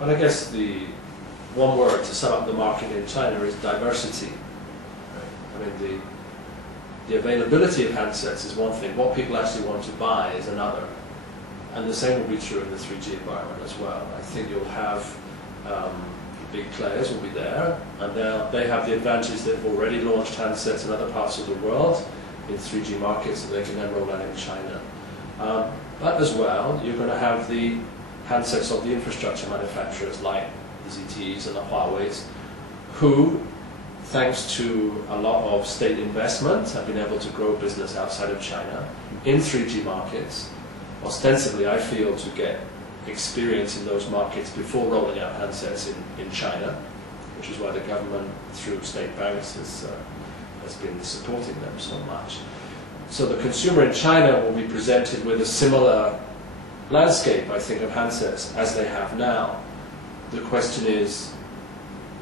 Well, I guess the one word to sum up the market in China is diversity. Right? I mean, the availability of handsets is one thing. What people actually want to buy is another. And the same will be true in the 3G environment as well. I think you'll have big players will be there, and they have the advantage they've already launched handsets in other parts of the world in 3G markets that they can then roll out in China. But as well, you're going to have the handsets of the infrastructure manufacturers like the ZTEs and the Huaweis, who, thanks to a lot of state investment, have been able to grow business outside of China in 3G markets. Ostensibly, I feel, to get experience in those markets before rolling out handsets in China, which is why the government, through state banks, has been supporting them so much. So the consumer in China will be presented with a similar landscape, I think, of handsets as they have now. The question is,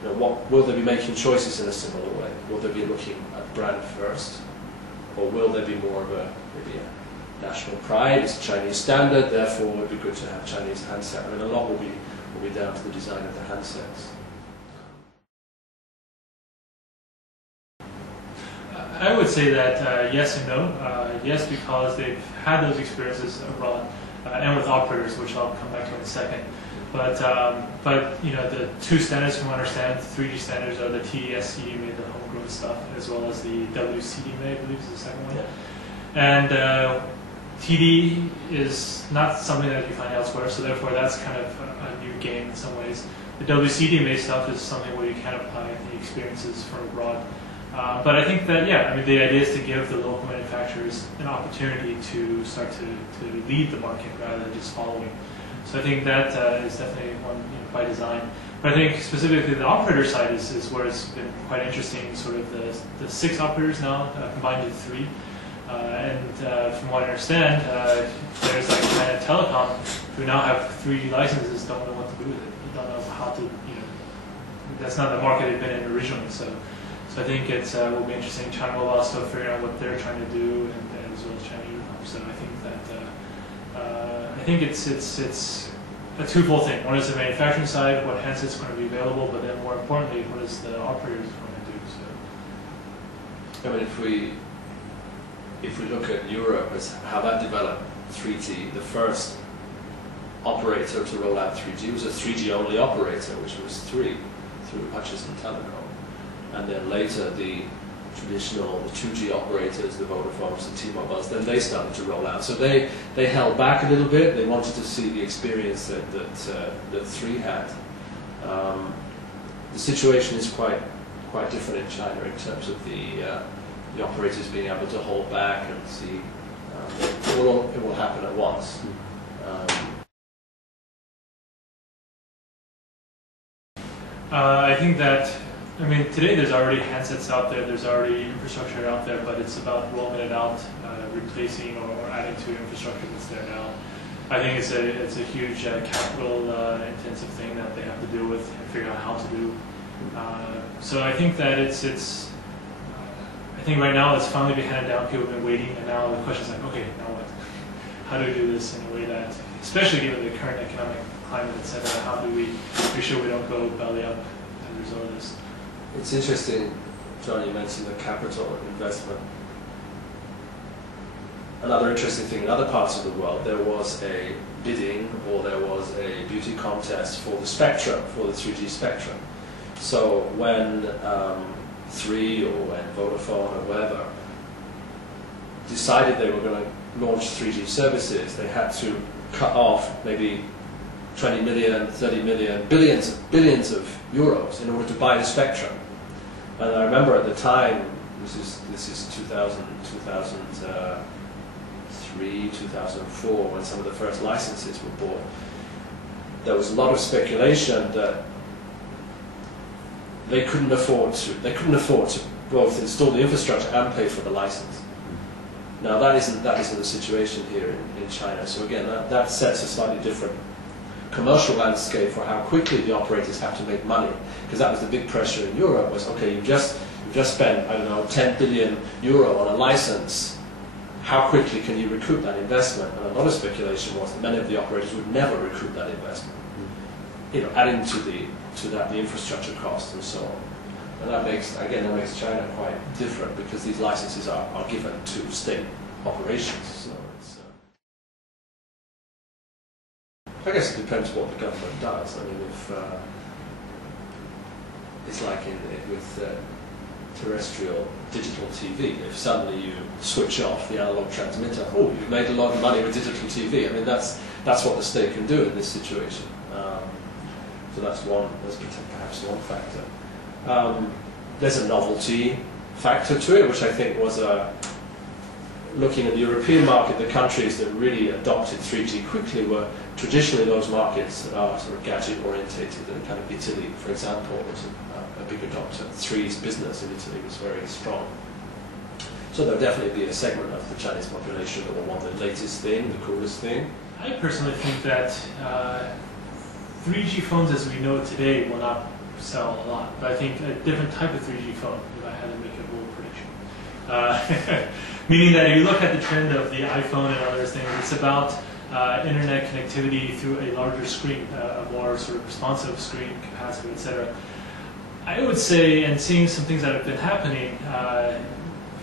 will they be making choices in a similar way? Will they be looking at brand first, or will there be more of maybe a national pride? It's a Chinese standard, therefore it would be good to have Chinese handset. I mean, a lot will be down to the design of the handsets. I would say that yes and no. Yes, because they've had those experiences abroad and with operators, which I'll come back to in a second. But the two standards from what I understand, the 3G standards are the TD-SCDMA, the homegrown stuff, as well as the WCDMA, I believe is the second one. Yeah. And TD is not something that you find elsewhere, so therefore that's kind of a new game in some ways. The WCDMA stuff is something where you can apply the experiences from abroad. But I think that, yeah, I mean, the idea is to give the local manufacturers an opportunity to start to lead the market rather than just following. So I think that is definitely one by design. But I think specifically the operator side is where it's been quite interesting, sort of the 6 operators now combined into 3. From what I understand, there's like China Telecom who now have 3G licenses, don't know what to do with it. They don't know how to, that's not the market they've been in originally. So I think it will be interesting. China will also figure out what they're trying to do, and as well as China Unicom. So I think that it's a twofold thing. One is the manufacturing side, what handsets are going to be available, but then more importantly, what is the operators going to do? So I mean, if we look at Europe as how that developed 3G, the first operator to roll out 3G was a 3G only operator, which was 3 through Hutchison Telecom. And then later the traditional, the 2G operators, the Vodafones, the T-Mobiles, then they started to roll out. So they held back a little bit. They wanted to see the experience that 3 had. The situation is quite different in China in terms of the operators being able to hold back and see. It will happen at once. I think that, I mean, today there's already handsets out there, there's already infrastructure out there, but it's about rolling it out, replacing or adding to infrastructure that's there now. I think it's a huge capital intensive thing that they have to deal with and figure out how to do. So I think that I think right now it's finally been handed down, people have been waiting, and now the question is like, okay, now what? How do we do this in a way that, especially given the current economic climate, etc., how do we make sure we don't go belly up as a result of this? It's interesting, John, you mentioned the capital investment. Another interesting thing, in other parts of the world, there was a bidding or there was a beauty contest for the spectrum, for the 3G spectrum. So when 3 or when Vodafone or whoever decided they were going to launch 3G services, they had to cut off maybe 20 million, 30 million, billions of euros in order to buy the spectrum. And I remember at the time, this is 2003, 2004, when some of the first licenses were bought, there was a lot of speculation that they couldn't afford to both install the infrastructure and pay for the license. Now that isn't the situation here in China. So again, that sets a slightly different commercial landscape for how quickly the operators have to make money, because that was the big pressure in Europe. Was okay, you've just spent, I don't know, 10 billion euro on a license. How quickly can you recoup that investment? And a lot of speculation was that many of the operators would never recoup that investment. adding to that the infrastructure cost and so on. And that makes China quite different because these licenses are given to state operations. So it's, I guess it depends what the government does. I mean, if it's like with terrestrial digital TV, if suddenly you switch off the analog transmitter, oh, you've made a lot of money with digital TV. I mean, that's what the state can do in this situation. So that's perhaps one factor. There's a novelty factor to it, which I think was looking at the European market. The countries that really adopted 3G quickly were traditionally those markets that are sort of gadget orientated, and kind of Italy, for example, was a big adopter. 3's business in Italy was very strong. So there'll definitely be a segment of the Chinese population that will want the latest thing, the coolest thing. I personally think that 3G phones as we know it today will not sell a lot, but I think a different type of 3G phone, if I had to make a bold prediction. Meaning that if you look at the trend of the iPhone and other things, it's about internet connectivity through a larger screen, a more sort of responsive screen capacity, etc. I would say, and seeing some things that have been happening,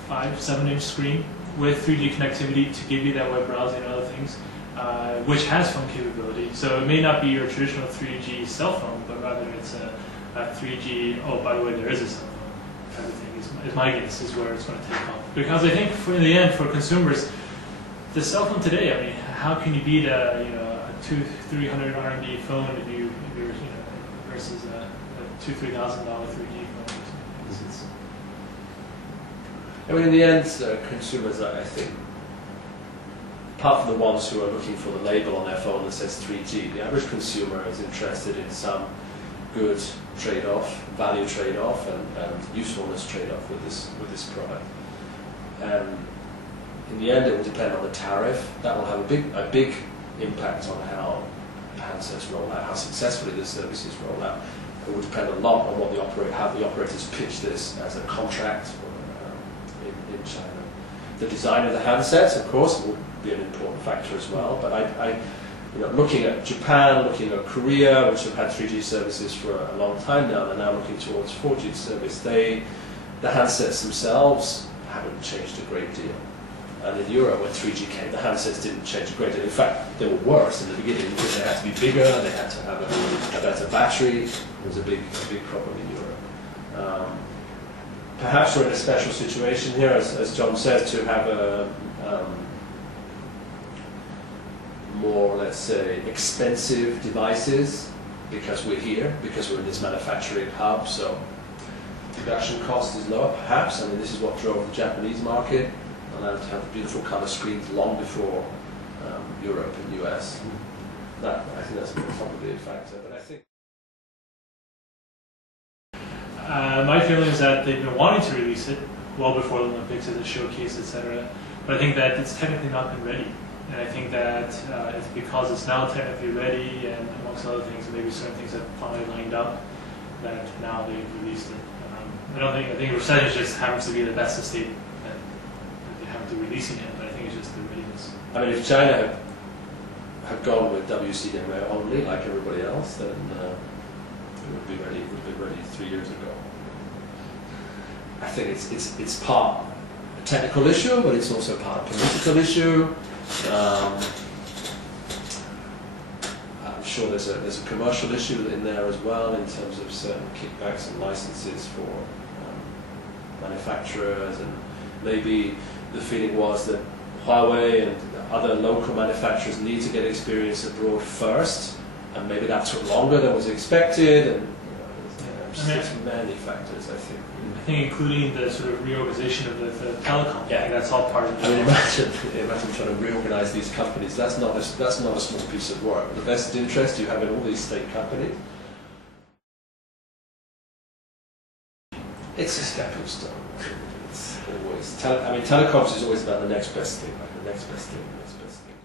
5-7-inch screen with 3G connectivity to give you that web browsing and other things, which has phone capability. So it may not be your traditional 3G cell phone, but rather it's a 3G, oh, by the way, there is a cell phone kind of thing, is my guess, is where it's going to take off. Because I think in the end, for consumers, the cell phone today, I mean, how can you beat a $200-300 RMB phone if you're versus a $2,000-3,000 3G phone? I mean, in the end, consumers, I think, apart from the ones who are looking for the label on their phone that says 3G, the average consumer is interested in some good trade-off, value trade-off, and usefulness trade-off with this product. And in the end, it will depend on the tariff. That will have a big impact on how handsets roll out, how successfully the services roll out. It will depend a lot on how the operators pitch this as a contract in China. The design of the handsets, of course, will be an important factor as well. But looking at Japan, looking at Korea, which have had 3G services for a long time now, they're now looking towards 4G service. The handsets themselves haven't changed a great deal. And in Europe, when 3G came, the handsets didn't change a great deal. In fact, they were worse in the beginning because they had to be bigger, they had to have a better battery. It was a big problem in Europe. Perhaps we're in a special situation here, as John says, to have a more, let's say, expensive devices because we're here, because we're in this manufacturing hub, so production cost is lower, perhaps. I mean, this is what drove the Japanese market, allowed to have beautiful color screens long before Europe and US. I think that's probably a factor, but I think my feeling is that they've been wanting to release it well before the Olympics as a showcase, etc. But I think that it's technically not been ready. And I think that it's because it's now technically ready, and amongst other things, maybe certain things have finally lined up, that now they've released it. I think percentage just happens to be the best state that they haven't to releasing it, but I think it's just the readiness. I mean, if China had gone with WCDMA only, like everybody else, then it would be ready. It would have been ready 3 years ago. I think it's part a technical issue, but it's also part of political issue. I'm sure there's a commercial issue in there as well in terms of certain kickbacks and licenses for manufacturers, and maybe the feeling was that Huawei and other local manufacturers need to get experience abroad first, and maybe that took longer than was expected, and there's many factors, I think. I think including the sort of reorganization of the telecom. Yeah, that's all part of it. I mean, imagine trying to reorganize these companies. That's not a small piece of work. The vested interest you have in all these state companies. It's a stepping stone. It's always. Telecoms is always about the next best thing, like the next best thing, the next best thing.